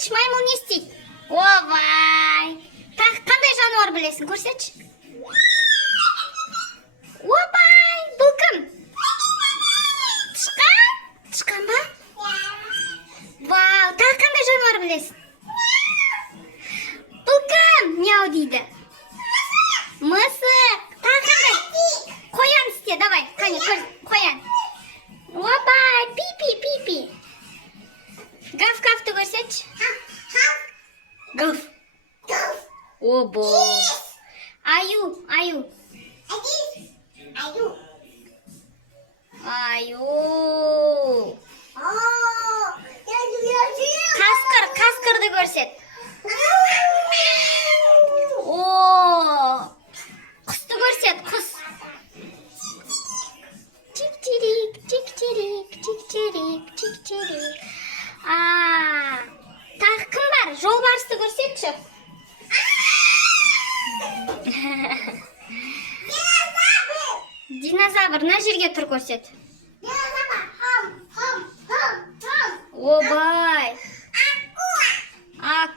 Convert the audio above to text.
Көрсетші, маймыл не істейді? Овай! Тағы қандай жануар білесің? Көрсетші. Опай! Бұл кім? Тышқан? Тышқан ба? Вау! Тағы қандай жануар білесің? Бұл кім? Мяу дейді. Мысық. Тағы қандай? Қоян істе, давай. Қане, қоян. Опай! Пи-пи. Гав-гавты көрсетші. Гав. Обо. Аю. Аю. Қасқырды көрсет. О! Құсты көрсет, құс. Чик-чирик. Тағы кім бар? Жолбарысты көрсетші. Динозавр, на жерге тұр көрсет. Обай. Акула.